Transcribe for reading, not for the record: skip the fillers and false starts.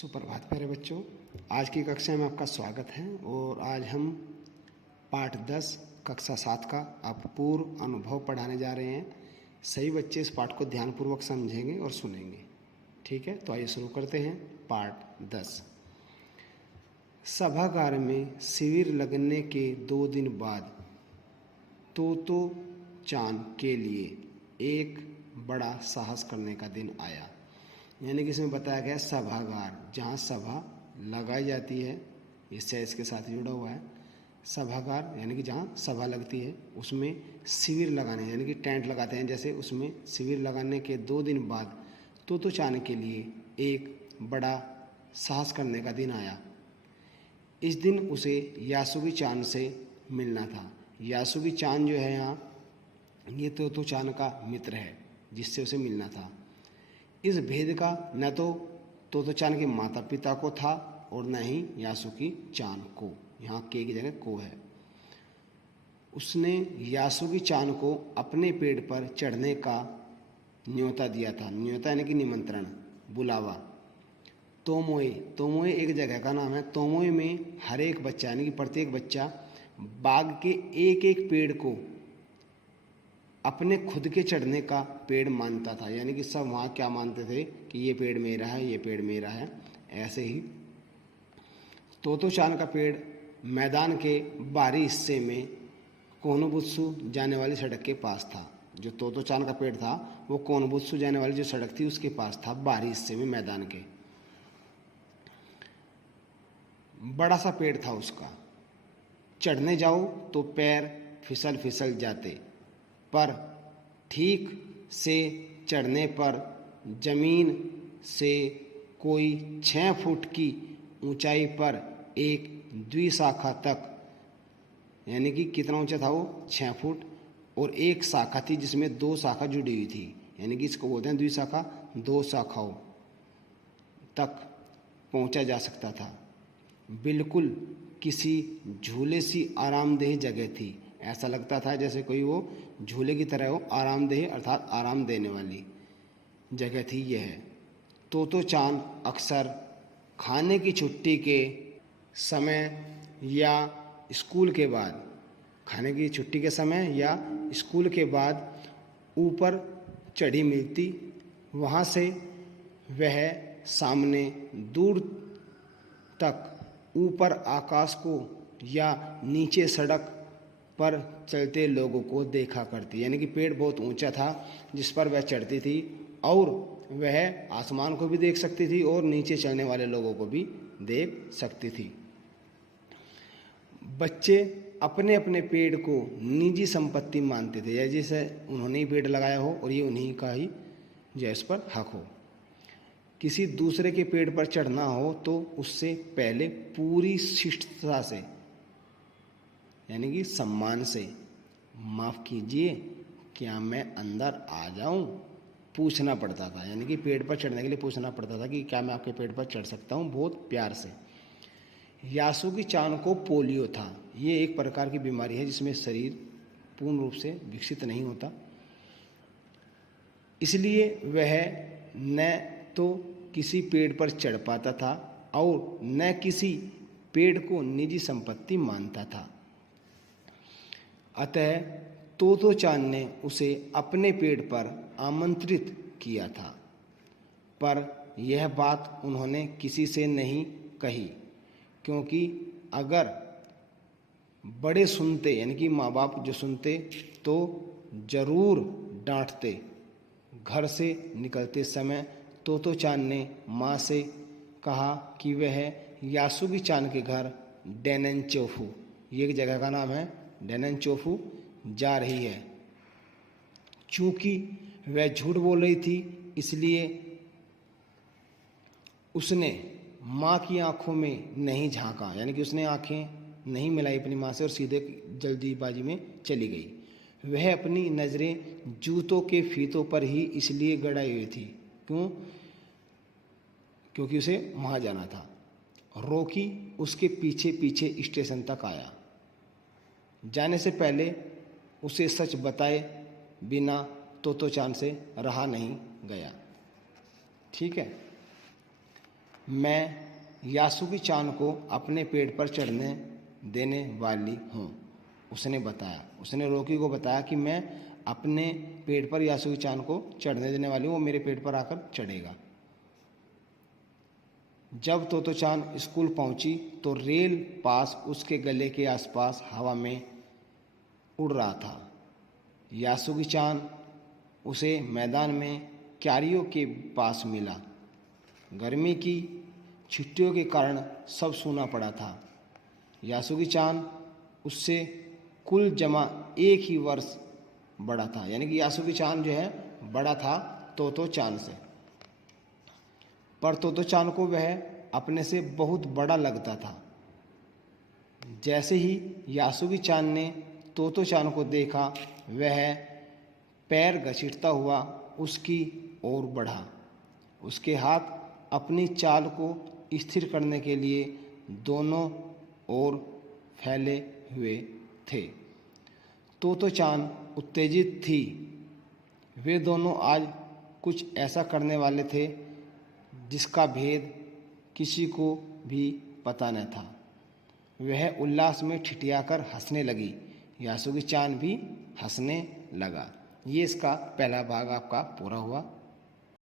सुप्रभात प्यारे बच्चों। आज की कक्षा में आपका स्वागत है और आज हम पाठ 10 कक्षा 7 का अपूर्व अनुभव पढ़ाने जा रहे हैं। सही बच्चे इस पाठ को ध्यानपूर्वक समझेंगे और सुनेंगे। ठीक है, तो आइए शुरू करते हैं। पाठ 10। सभागार में शिविर लगने के 2 दिन बाद तोतो चान के लिए एक बड़ा साहस करने का दिन आया। यानी कि इसमें बताया गया सभागार, जहाँ सभा लगाई जाती है, ये से इसके साथ जुड़ा हुआ है। सभागार यानी कि जहाँ सभा लगती है, उसमें शिविर लगाने यानी कि टेंट लगाते हैं, जैसे उसमें शिविर लगाने के 2 दिन बाद तोतो चान के लिए एक बड़ा साहस करने का दिन आया। इस दिन उसे यासुगी चान से मिलना था। यासुगी चान जो है यहाँ, ये तोतो चान का मित्र है जिससे उसे मिलना था। इस भेद का न तो तोतो चान के माता पिता को था और न ही यासुगी चान को, यहाँ के की जगह को है। उसने यासुगी चान को अपने पेड़ पर चढ़ने का न्योता दिया था। न्योता यानी कि निमंत्रण, बुलावा। तोमोए, तोमोए एक जगह का नाम है। तोमोए में हर एक बच्चा यानी कि प्रत्येक बच्चा बाग के एक एक पेड़ को अपने खुद के चढ़ने का पेड़ मानता था। यानी कि सब वहाँ क्या मानते थे कि ये पेड़ मेरा है, ये पेड़ मेरा है। ऐसे ही तोतो चान का पेड़ मैदान के बाहरी हिस्से में कोनोबुत्सु जाने वाली सड़क के पास था। जो तोतो चान का पेड़ था वो कोनोबुत्सु जाने वाली जो सड़क थी उसके पास था, बाहरी हिस्से में मैदान के। बड़ा सा पेड़ था उसका। चढ़ने जाओ तो पैर फिसल फिसल जाते, पर ठीक से चढ़ने पर जमीन से कोई 6 फुट की ऊंचाई पर एक द्विशाखा तक, यानी कि कितना ऊंचा था वो, 6 फुट, और एक शाखा थी जिसमें 2 शाखा जुड़ी हुई थी। यानी कि इसको बोलते हैं द्विशाखा, 2 शाखाओं तक पहुंचा जा सकता था। बिल्कुल किसी झूले सी आरामदेह जगह थी। ऐसा लगता था जैसे कोई वो झूले की तरह हो, आरामदेह अर्थात आराम देने वाली जगह थी यह। तोतो चान अक्सर खाने की छुट्टी के समय या स्कूल के बाद, खाने की छुट्टी के समय या स्कूल के बाद ऊपर चढ़ी मिलती। वहाँ से वह सामने दूर तक ऊपर आकाश को या नीचे सड़क पर चलते लोगों को देखा करती। यानी कि पेड़ बहुत ऊंचा था जिस पर वह चढ़ती थी और वह आसमान को भी देख सकती थी और नीचे चलने वाले लोगों को भी देख सकती थी। बच्चे अपने अपने पेड़ को निजी संपत्ति मानते थे, या जैसे उन्होंने ही पेड़ लगाया हो और ये उन्हीं का ही जो इस पर हक हो। किसी दूसरे के पेड़ पर चढ़ना हो तो उससे पहले पूरी शिष्टता से, यानी कि सम्मान से, माफ़ कीजिए क्या मैं अंदर आ जाऊं, पूछना पड़ता था। यानी कि पेड़ पर चढ़ने के लिए पूछना पड़ता था कि क्या मैं आपके पेड़ पर चढ़ सकता हूं, बहुत प्यार से। यासुगी चान को पोलियो था। ये एक प्रकार की बीमारी है जिसमें शरीर पूर्ण रूप से विकसित नहीं होता, इसलिए वह न तो किसी पेड़ पर चढ़ पाता था और न किसी पेड़ को निजी संपत्ति मानता था। अतः तोतो चान ने उसे अपने पेड़ पर आमंत्रित किया था, पर यह बात उन्होंने किसी से नहीं कही, क्योंकि अगर बड़े सुनते, यानी कि माँ बाप जो सुनते, तो जरूर डांटते। घर से निकलते समय तोतो चान ने माँ से कहा कि वह यासुगी चान के घर डेनेनचोफू, ये एक जगह का नाम है, डेनेनचोफू जा रही है। चूंकि वह झूठ बोल रही थी, इसलिए उसने माँ की आंखों में नहीं झांका, यानी कि उसने आंखें नहीं मिलाई अपनी माँ से और सीधे जल्दीबाजी में चली गई। वह अपनी नज़रें जूतों के फीतों पर ही इसलिए गड़ाई हुई थी, क्योंकि उसे वहाँ जाना था। रोकी उसके पीछे पीछे स्टेशन तक आया। जाने से पहले उसे सच बताए बिना तोतो चान से रहा नहीं गया। ठीक है, मैं यासुकी चान को अपने पेड़ पर चढ़ने देने वाली हूँ, उसने बताया। उसने रोकी को बताया कि मैं अपने पेड़ पर यासुकी चान को चढ़ने देने वाली हूँ, वो मेरे पेड़ पर आकर चढ़ेगा। जब तोतो चान स्कूल पहुंची तो रेल पास उसके गले के आसपास हवा में उड़ रहा था। यासुकी चान उसे मैदान में क्यारियों के पास मिला। गर्मी की छुट्टियों के कारण सब सूना पड़ा था। यासुकी चान उससे कुल जमा एक ही वर्ष बड़ा था, यानी कि यासुकी चान जो है बड़ा था तोतो चान से, पर तोतो चान को वह अपने से बहुत बड़ा लगता था। जैसे ही यासुकी चान ने तोतो चान को देखा, वह पैर घसीटता हुआ उसकी ओर बढ़ा। उसके हाथ अपनी चाल को स्थिर करने के लिए दोनों ओर फैले हुए थे। तोतो चान उत्तेजित थी। वे दोनों आज कुछ ऐसा करने वाले थे जिसका भेद किसी को भी पता न था। वह उल्लास में ठिठियाकर हंसने लगी। यासुकी चान भी हंसने लगा। ये इसका पहला भाग आपका पूरा हुआ।